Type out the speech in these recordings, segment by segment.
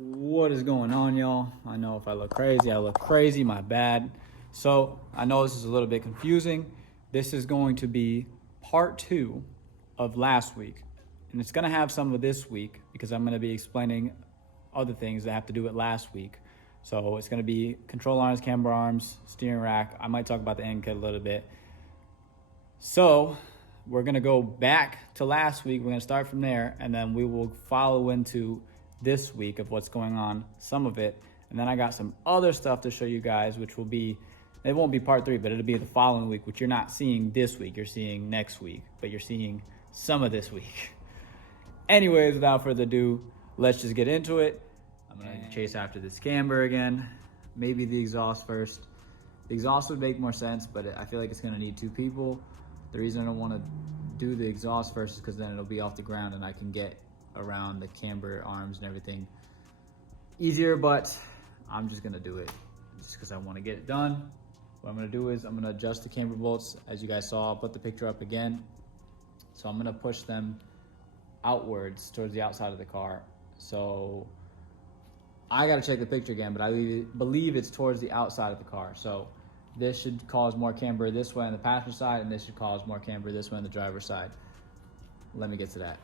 What is going on, y'all? I know if I look crazy, my bad. So I know this is a little bit confusing. This is going to be part 2 of last week. And it's gonna have some of this week because I'm gonna be explaining other things that have to do with last week. So it's gonna be control arms, camber arms, steering rack. I might talk about the end kit a little bit. So we're gonna go back to last week. We're gonna start from there, and then we will follow into this week of what's going on, some of it. And then I got some other stuff to show you guys, which will be, it won't be part 3, but it'll be the following week, which you're not seeing this week, you're seeing next week, but you're seeing some of this week. Anyways, without further ado, let's just get into it. I'm gonna chase after this camber again. Maybe the exhaust first. The exhaust would make more sense, but I feel like it's gonna need 2 people. The reason I don't wanna do the exhaust first is because then it'll be off the ground and I can get around the camber arms and everything easier, but I'm just gonna do it just because I want to get it done. What I'm gonna do is I'm gonna adjust the camber bolts. As you guys saw, I'll put the picture up again. So I'm gonna push them outwards towards the outside of the car. So I gotta check the picture again, but I believe it's towards the outside of the car. So this should cause more camber this way on the passenger side, and this should cause more camber this way on the driver's side. Let me get to that.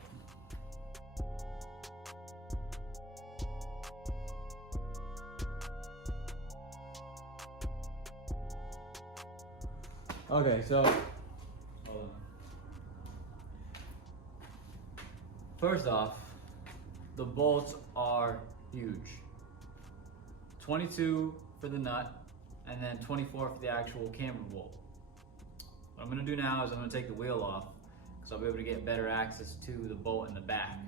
Okay, so hold on. First off, the bolts are huge. 22 for the nut, and then 24 for the actual camber bolt. What I'm gonna do now is I'm gonna take the wheel off because I'll be able to get better access to the bolt in the back.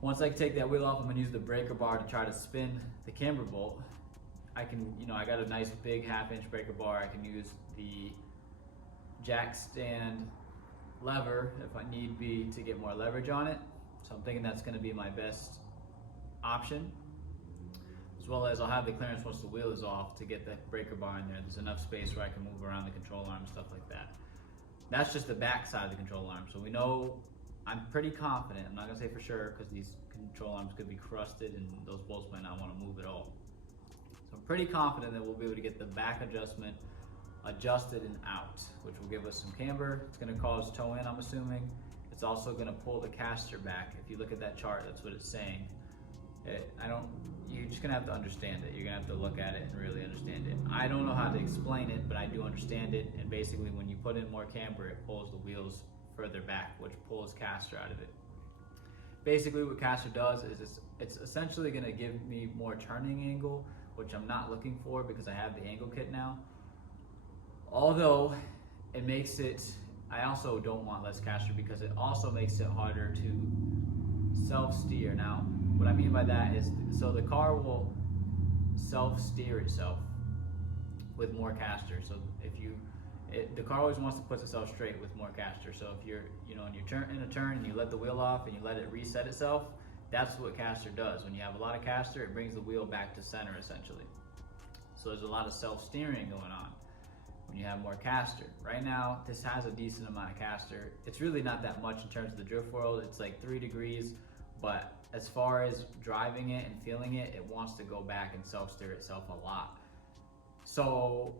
Once I take that wheel off, I'm gonna use the breaker bar to try to spin the camber bolt. I can, I got a nice big 1/2-inch breaker bar. I can use the jack stand lever if I need be to get more leverage on it. So I'm thinking that's gonna be my best option. As well as I'll have the clearance once the wheel is off to get that breaker bar in there. There's enough space where I can move around the control arm and stuff like that. That's just the back side of the control arm. So we know, I'm pretty confident, I'm not gonna say for sure because these control arms could be crusted and those bolts might not wanna move at all. So I'm pretty confident that we'll be able to get the back adjustment adjusted and out, which will give us some camber. It's gonna cause toe in, I'm assuming. It's also gonna pull the caster back. If you look at that chart, that's what it's saying. You're just gonna have to understand it. You're gonna have to look at it and really understand it. I don't know how to explain it, but I do understand it. And basically when you put in more camber, it pulls the wheels further back, which pulls caster out of it. Basically what caster does is it's essentially gonna give me more turning angle, which I'm not looking for because I have the angle kit now. Although it makes it, I also don't want less caster because it also makes it harder to self-steer. Now, what I mean by that is, so the car will self-steer itself with more caster. So if the car always wants to put itself straight with more caster. So if you're, and you're in a turn and you let the wheel off and you let it reset itself, that's what caster does. When you have a lot of caster, it brings the wheel back to center essentially. So there's a lot of self-steering going on when you have more caster. Right now, this has a decent amount of caster. It's really not that much in terms of the drift world. It's like 3 degrees, but as far as driving it and feeling it, it wants to go back and self-steer itself a lot. So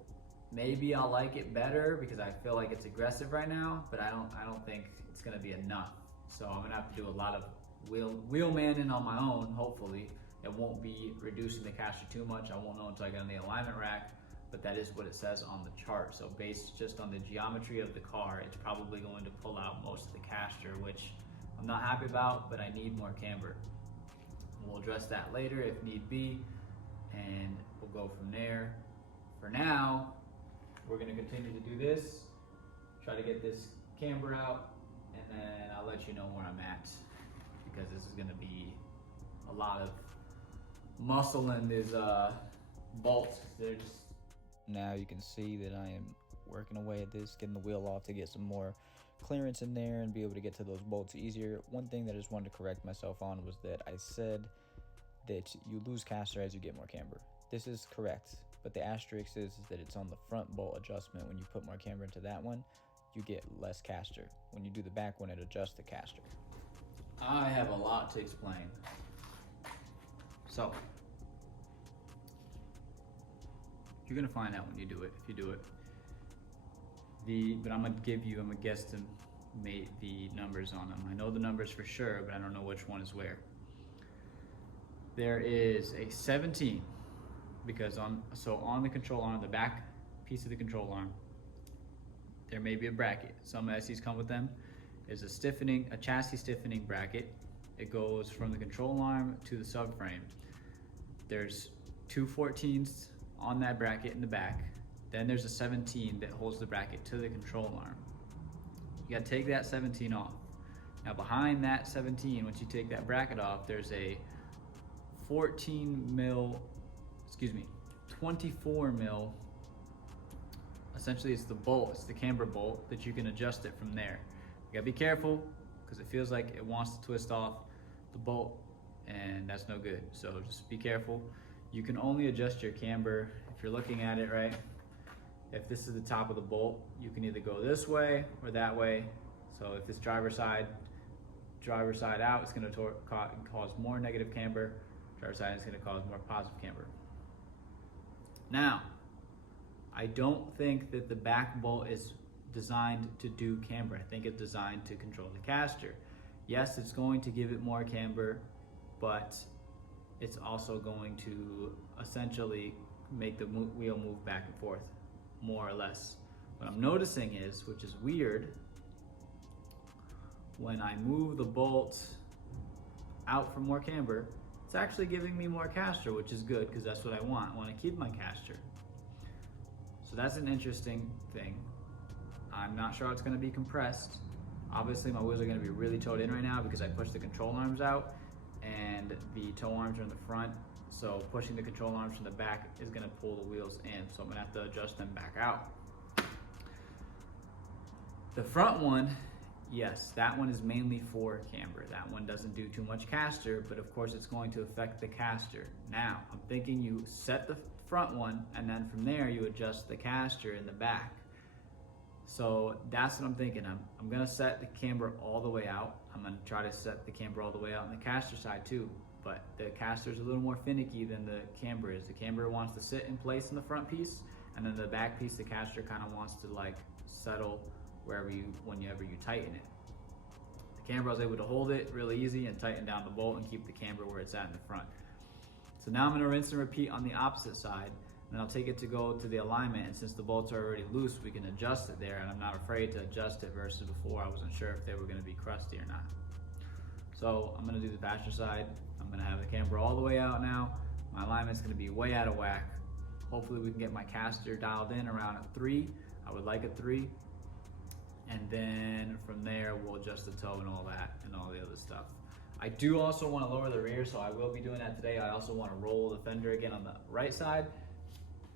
maybe I'll like it better because I feel like it's aggressive right now, but I don't think it's gonna be enough. So I'm gonna have to do a lot of wheel manning on my own, hopefully. It won't be reducing the caster too much. I won't know until I get on the alignment rack, but that is what it says on the chart. So based just on the geometry of the car, it's probably going to pull out most of the caster, which I'm not happy about, but I need more camber. We'll address that later if need be, and we'll go from there. For now, we're gonna continue to do this, try to get this camber out, and then I'll let you know where I'm at, because this is gonna be a lot of muscle in these bolts. They're just... Now you can see that I am working away at this, getting the wheel off to get some more clearance in there and be able to get to those bolts easier. One thing that I just wanted to correct myself on was that I said that you lose caster as you get more camber. This is correct, but the asterisk is that it's on the front bolt adjustment. When you put more camber into that one, you get less caster. When you do the back one, it adjusts the caster. I have a lot to explain. So you're gonna find out when you do it, if you do it. But I'm gonna guesstimate the numbers on them. I know the numbers for sure, but I don't know which one is where. There is a 17, because on the control arm, the back piece of the control arm, there may be a bracket. Some SCs come with them. Is a chassis stiffening bracket. It goes from the control arm to the subframe. There's two 14s on that bracket in the back. Then there's a 17 that holds the bracket to the control arm. You gotta take that 17 off. Now behind that 17, once you take that bracket off, there's a 24 mil, essentially it's the bolt, it's the camber bolt that you can adjust it from there. You gotta be careful because it feels like it wants to twist off the bolt and that's no good. So just be careful. You can only adjust your camber if you're looking at it, right? If this is the top of the bolt, you can either go this way or that way. So if it's driver side out, it's gonna cause more negative camber. Driver side is gonna cause more positive camber. Now, I don't think that the back bolt is designed to do camber. I think it's designed to control the caster. Yes, it's going to give it more camber, but it's also going to essentially make the wheel move back and forth, more or less. What I'm noticing is, which is weird, when I move the bolt out for more camber, it's actually giving me more caster, which is good because that's what I want. I want to keep my caster. So that's an interesting thing. I'm not sure how it's going to be compressed. Obviously my wheels are going to be really towed in right now because I pushed the control arms out and the toe arms are in the front. So pushing the control arms from the back is going to pull the wheels in. So I'm going to have to adjust them back out. The front one, yes, that one is mainly for camber. That one doesn't do too much caster, but of course it's going to affect the caster. Now, I'm thinking you set the front one and then from there you adjust the caster in the back. So that's what I'm thinking. I'm gonna set the camber all the way out. I'm gonna try to set the camber all the way out on the caster side too, but the caster is a little more finicky than the camber is. The camber wants to sit in place in the front piece, and then the back piece, the caster kind of wants to like settle whenever you tighten it. The camber, I was able to hold it really easy and tighten down the bolt and keep the camber where it's at in the front. So now I'm gonna rinse and repeat on the opposite side, and I'll take it to go to the alignment, and since the bolts are already loose, we can adjust it there, and I'm not afraid to adjust it versus before I wasn't sure if they were gonna be crusty or not. So I'm gonna do the passenger side. I'm gonna have the camber all the way out now. My alignment's gonna be way out of whack. Hopefully we can get my caster dialed in around a 3. I would like a 3. And then from there, we'll adjust the toe and all that and all the other stuff. I do also want to lower the rear, so I will be doing that today. I also want to roll the fender again on the right side.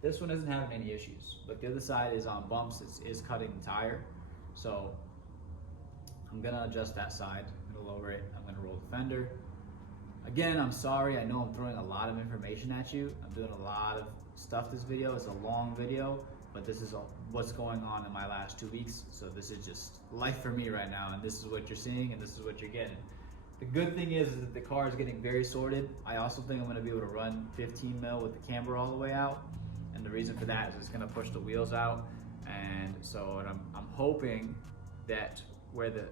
This one isn't having any issues, but the other side is on bumps. It is cutting the tire. So I'm gonna adjust that side. I'm gonna lower it. I'm gonna roll the fender. Again, I'm sorry. I know I'm throwing a lot of information at you. I'm doing a lot of stuff this video. It's a long video, but this is what's going on in my last 2 weeks. So this is just life for me right now, and this is what you're seeing, and this is what you're getting. The good thing is that the car is getting very sorted. I also think I'm gonna be able to run 15 mil with the camber all the way out. And the reason for that is it's gonna push the wheels out. And so I'm hoping that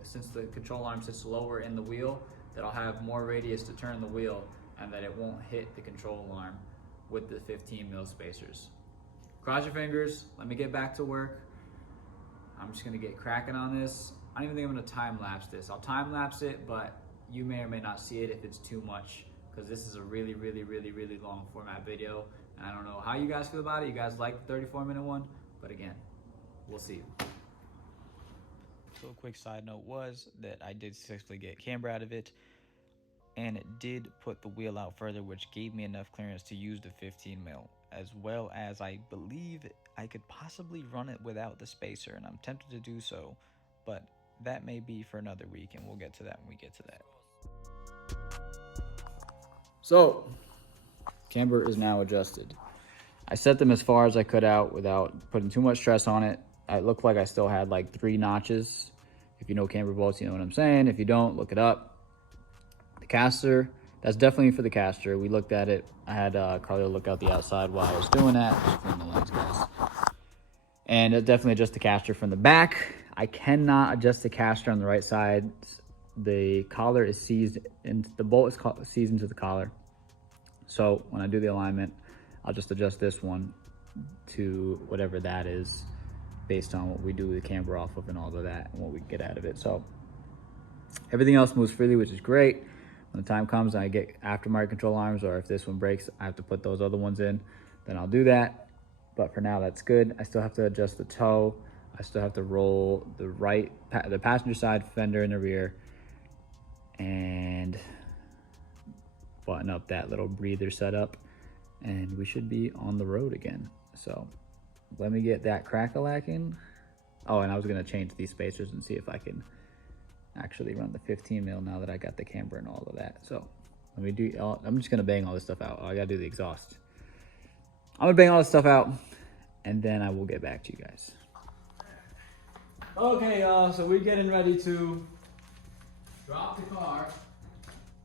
since the control arm sits lower in the wheel, that I'll have more radius to turn the wheel and that it won't hit the control arm with the 15 mil spacers. Cross your fingers, let me get back to work. I'm just gonna get cracking on this. I don't even think I'm gonna time lapse this. I'll time lapse it, but you may or may not see it if it's too much, because this is a really long format video. And I don't know how you guys feel about it. You guys like the 34-minute one, but again, we'll see. So a quick side note was that I did successfully get camber out of it, and it did put the wheel out further, which gave me enough clearance to use the 15 mil, as well as I believe I could possibly run it without the spacer, and I'm tempted to do so, but that may be for another week, and we'll get to that when we get to that. So, camber is now adjusted. I set them as far as I could out without putting too much stress on it. It looked like I still had like 3 notches. If you know camber bolts, you know what I'm saying. If you don't, look it up. The caster, That's definitely for the caster. We looked at it. I had Carlo look out the outside while I was doing that. Just clean the lens, guys. And it definitely adjust the caster from the back. I cannot adjust the caster on the right side. The collar is seized, and the bolt is seized into the collar. So when I do the alignment, I'll just adjust this one to whatever that is based on what we do the camber off of and all of that and what we get out of it. So everything else moves freely, which is great. When the time comes and I get aftermarket control arms, or if this one breaks, I have to put those other ones in, then I'll do that. But for now, that's good. I still have to adjust the toe. I still have to roll the passenger side fender in the rear and button up that little breather setup, and we should be on the road again. So let me get that crack-a-lacking. Oh, and I was gonna change these spacers and see if I can actually run the 15 mil now that I got the camber and all of that. So let me do, I'm just gonna bang all this stuff out. Oh, I gotta do the exhaust. I'm gonna bang all this stuff out and then I will get back to you guys. Okay, y'all, so we're getting ready to drop the car.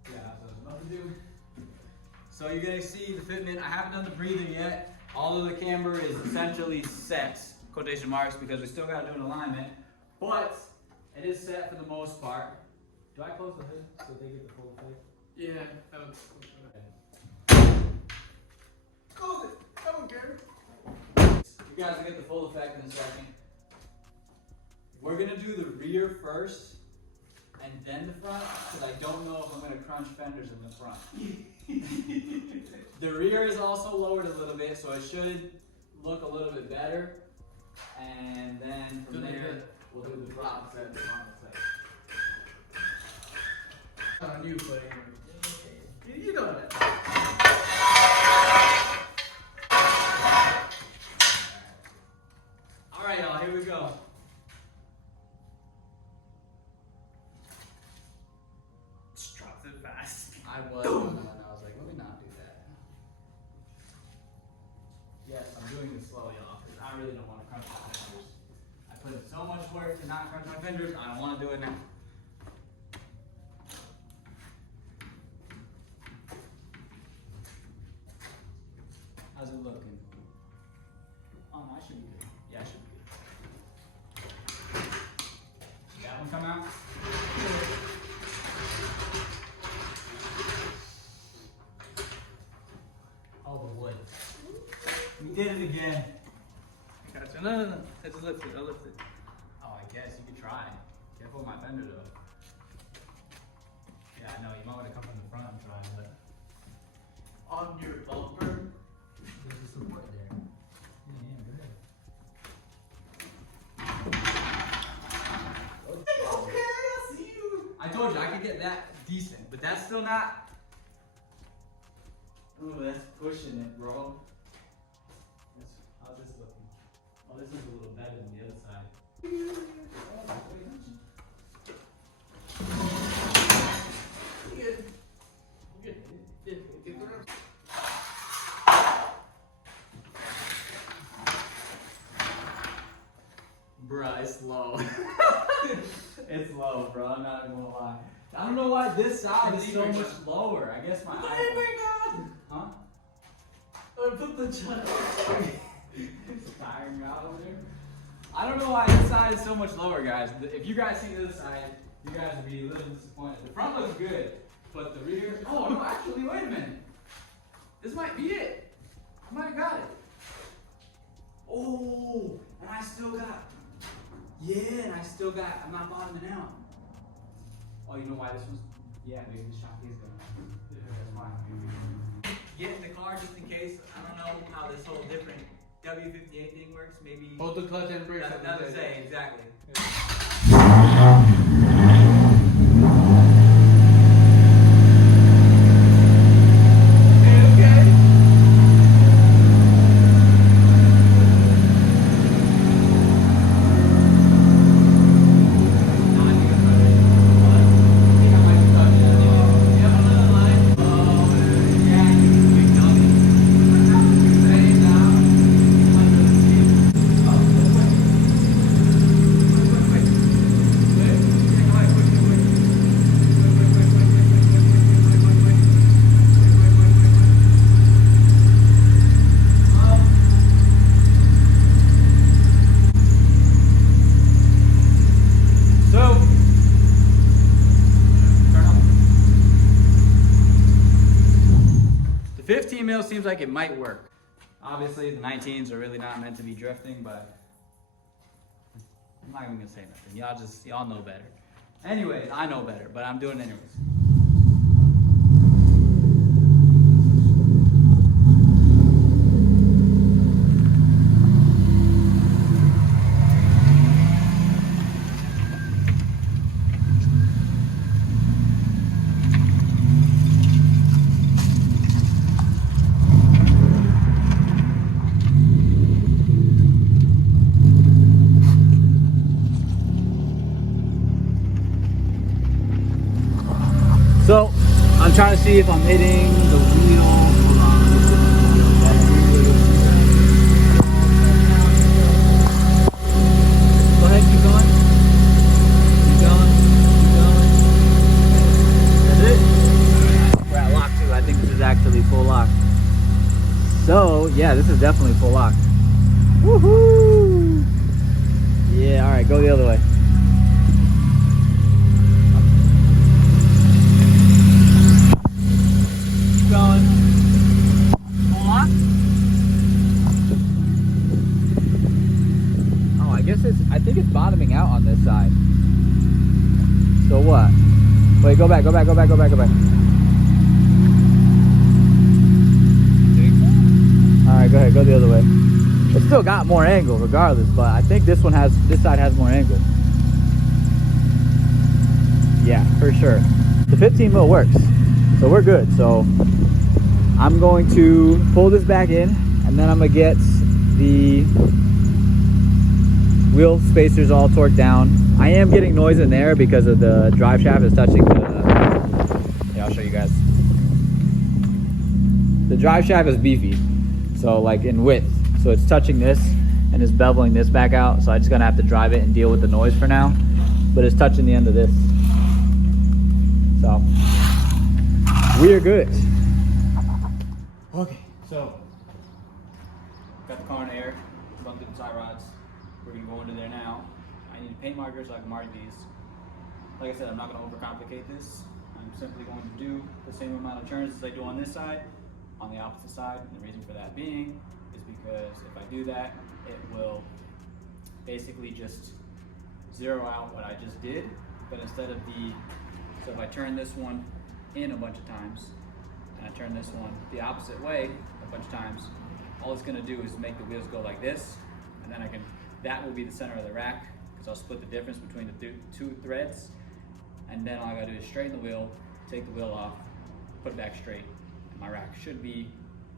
Yeah, so there's nothing to do. So you're gonna see the fitment. I haven't done the breather yet. All of the camber is essentially set, quotation marks, because we still gotta do an alignment, but it is set for the most part. Do I close the hood so they get the full effect? Yeah, that was close it. I don't care. You guys will get the full effect in a second. We're gonna do the rear first and then the front, because I don't know if I'm gonna crunch fenders in the front. The rear is also lowered a little bit, so it should look a little bit better. And then from there, we'll do the drop set. On you, buddy. You know that. All right, y'all, here we go. Just dropped it fast. I was doing that, and I was like, let me not do that. Yes, I'm doing this slow, y'all, because I really don't want to crunch my fingers. I put in so much work to not crunch my fingers, I don't want to do it now. How's it looking? Oh, no, I should be good. Yeah, I should be good. That one come out? Oh, the wood. We did it again. Gotcha. No. I just lift it. I'll lift it. Oh, I guess you could try. Careful with my fender, though. Yeah, I know. You might want to come from the front and try, but On your bumper. there's a support there. Okay, I see you. I told you I could get that decent, but that's still not. Ooh, that's pushing it, bro. How's this looking? Oh, this is a little better than the other side. Oh, wait, You good? You good? Yeah, get the rest. bruh, it's low. It's low, bro. I'm not even gonna lie. I don't know why this side is so much lower. I guess my Oh eye. my god! Huh? I put the channel. It's tiring out over there. I don't know why this side is so much lower, guys. If you guys see this side, you guys would be a little disappointed. The front looks good, but the rear. Oh no, actually, wait a minute. This might be it. I might have got it. Oh, and I still got. Yeah, and I still got. I'm not bottoming out. Oh, you know why this one's? Yeah, maybe the shock is gonna. That's fine. Get in the car just in case. I don't know how this whole different W58 thing works. Maybe. Hold the clutch and brakes. That doesn't say exactly. 15 mil seems like it might work. Obviously, the 19s are really not meant to be drifting, but I'm not even gonna say nothing. Y'all know better. Anyways, I know better, but I'm doing it anyways. So, I'm trying to see if I'm hitting the wheel. Hold on. Go ahead, keep going. Keep going. Keep going. That's it. We're at lock 2. I think this is actually full lock. So, yeah, this is definitely full lock. Woohoo! Yeah, alright, go the other way. Going. Full lock? Oh, I think it's bottoming out on this side. So what? Wait, go back. Alright, go ahead, go the other way. It's still got more angle regardless, but I think this side has more angle. Yeah, for sure. The 15 mil works. So we're good. So I'm going to pull this back in, and then I'm gonna get the wheel spacers all torqued down. I am getting noise in there because of the drive shaft is touching the, yeah, I'll show you guys. The drive shaft is beefy, so like in width. So it's touching this and is beveling this back out. So I'm just gonna have to drive it and deal with the noise for now. But it's touching the end of this. So we are good. Okay, so got the car in the air, run through the tie rods. We're gonna go into there now. I need a paint marker so I can mark these. Like I said, I'm not gonna overcomplicate this. I'm simply going to do the same amount of turns as I do on this side, on the opposite side. And the reason for that being is because if I do that, it will basically just zero out what I just did. But instead of so if I turn this one in a bunch of times, and I turn this one the opposite way a bunch of times, all it's gonna do is make the wheels go like this, and then that will be the center of the rack, because I'll split the difference between the two threads, and then all I gotta do is straighten the wheel, take the wheel off, put it back straight, and my rack should be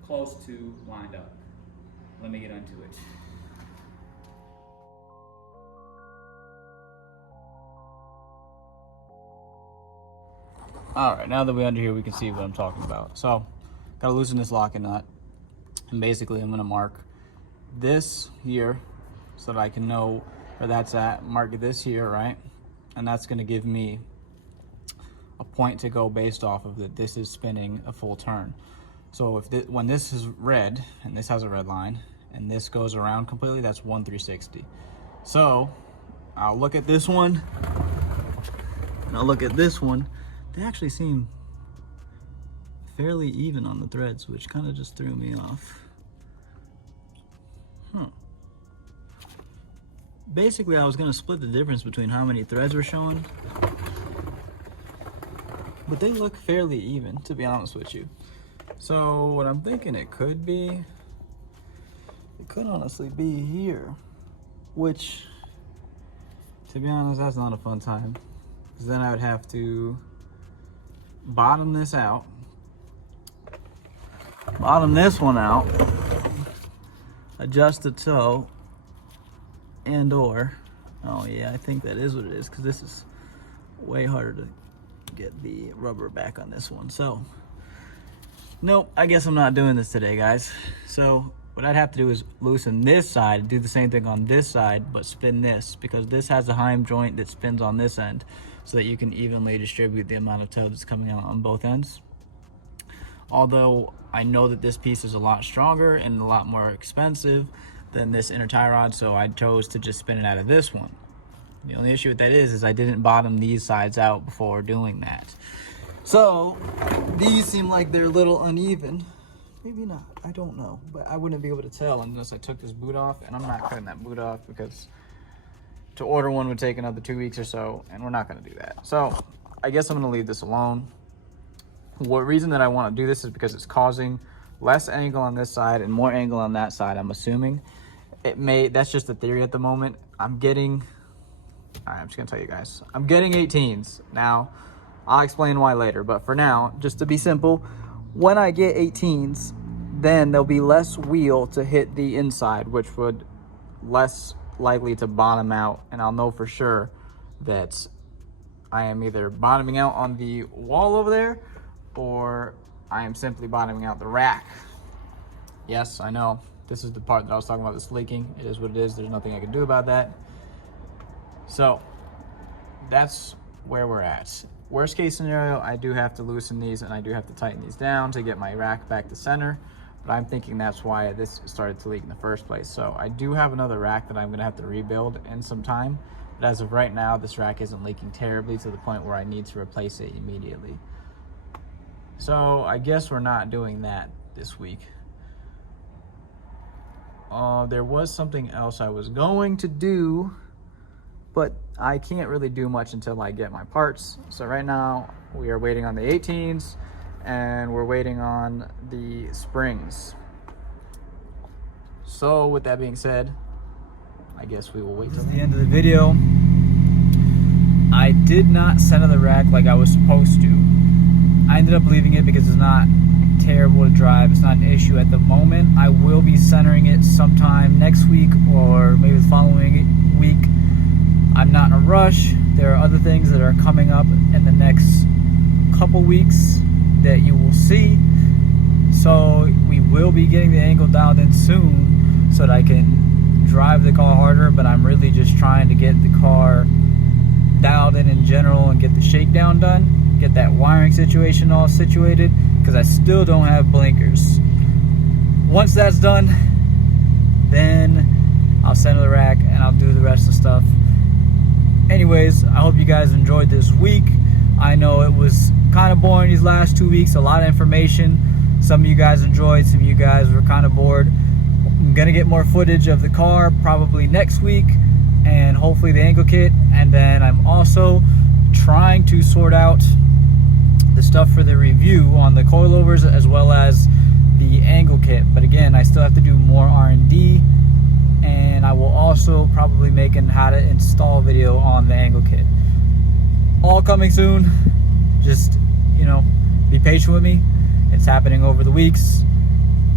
close to lined up. Let me get into it. All right, now that we're under here, we can see what I'm talking about. So, gotta loosen this locking nut, and basically I'm gonna mark this here so that I can know where that's at. Mark this here, right? And that's gonna give me a point to go based off of that this is spinning a full turn. So when this is red, and this has a red line, and this goes around completely, that's 1/360. So, I'll look at this one, and I'll look at this one. They actually seem fairly even on the threads, which kind of just threw me off. Basically, I was going to split the difference between how many threads were showing, but they look fairly even, to be honest with you. So what I'm thinking it could honestly be here, which, to be honest, that's not a fun time, because then I would have to bottom this out, bottom this one out, adjust the toe, oh yeah, I think that is what it is, because this is way harder to get the rubber back on this one. So nope, I guess I'm not doing this today, guys. So what I'd have to do is loosen this side, do the same thing on this side, but spin this, because this has a heim joint that spins on this end, so that you can evenly distribute the amount of toe that's coming out on both ends. Although I know that this piece is a lot stronger and a lot more expensive than this inner tie rod, so I chose to just spin it out of this one. The only issue with that is I didn't bottom these sides out before doing that. So these seem like they're a little uneven. Maybe not. I don't know. But I wouldn't be able to tell unless I took this boot off. And I'm not cutting that boot off because to order one would take another 2 weeks or so. And we're not going to do that. So I guess I'm going to leave this alone. What reason that I want to do this is because it's causing less angle on this side and more angle on that side, I'm assuming. That's just a theory at the moment. I'm getting, all right, I'm just going to tell you guys. I'm getting 18s. Now, I'll explain why later. But for now, just to be simple, when I get 18s, then there'll be less wheel to hit the inside, which would less likely to bottom out. And I'll know for sure that I am either bottoming out on the wall over there or I am simply bottoming out the rack. Yes, I know. This is the part that I was talking about, this leaking. It is what it is. There's nothing I can do about that. So that's where we're at. Worst case scenario, I do have to loosen these and I do have to tighten these down to get my rack back to center. But I'm thinking that's why this started to leak in the first place. So I do have another rack that I'm going to have to rebuild in some time. But as of right now, this rack isn't leaking terribly to the point where I need to replace it immediately. So I guess we're not doing that this week. There was something else I was going to do, but I can't really do much until I get my parts. So right now we are waiting on the 18s and we're waiting on the springs. So with that being said, I guess we will wait till the end of the video. I did not center the rack like I was supposed to. I ended up leaving it because it's not terrible to drive. It's not an issue at the moment. I will be centering it sometime next week or maybe the following week. I'm not in a rush. There are other things that are coming up in the next couple weeks that you will see. So we will be getting the angle dialed in soon so that I can drive the car harder, but I'm really just trying to get the car dialed in general and get the shakedown done, get that wiring situation all situated, because I still don't have blinkers. Once that's done, then I'll center the rack and I'll do the rest of the stuff. Anyways, I hope you guys enjoyed this week. I know it was kind of boring these last 2 weeks, a lot of information. Some of you guys enjoyed, some of you guys were kind of bored. I'm gonna get more footage of the car probably next week and hopefully the angle kit. And then I'm also trying to sort out the stuff for the review on the coilovers as well as the angle kit. But again, I still have to do more R&D, and I will also probably make an how to install video on the angle kit. All coming soon. Just, you know, be patient with me. It's happening over the weeks,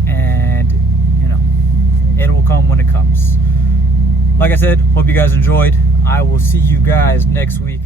and you know, it will come when it comes. Like I said, hope you guys enjoyed. I will see you guys next week.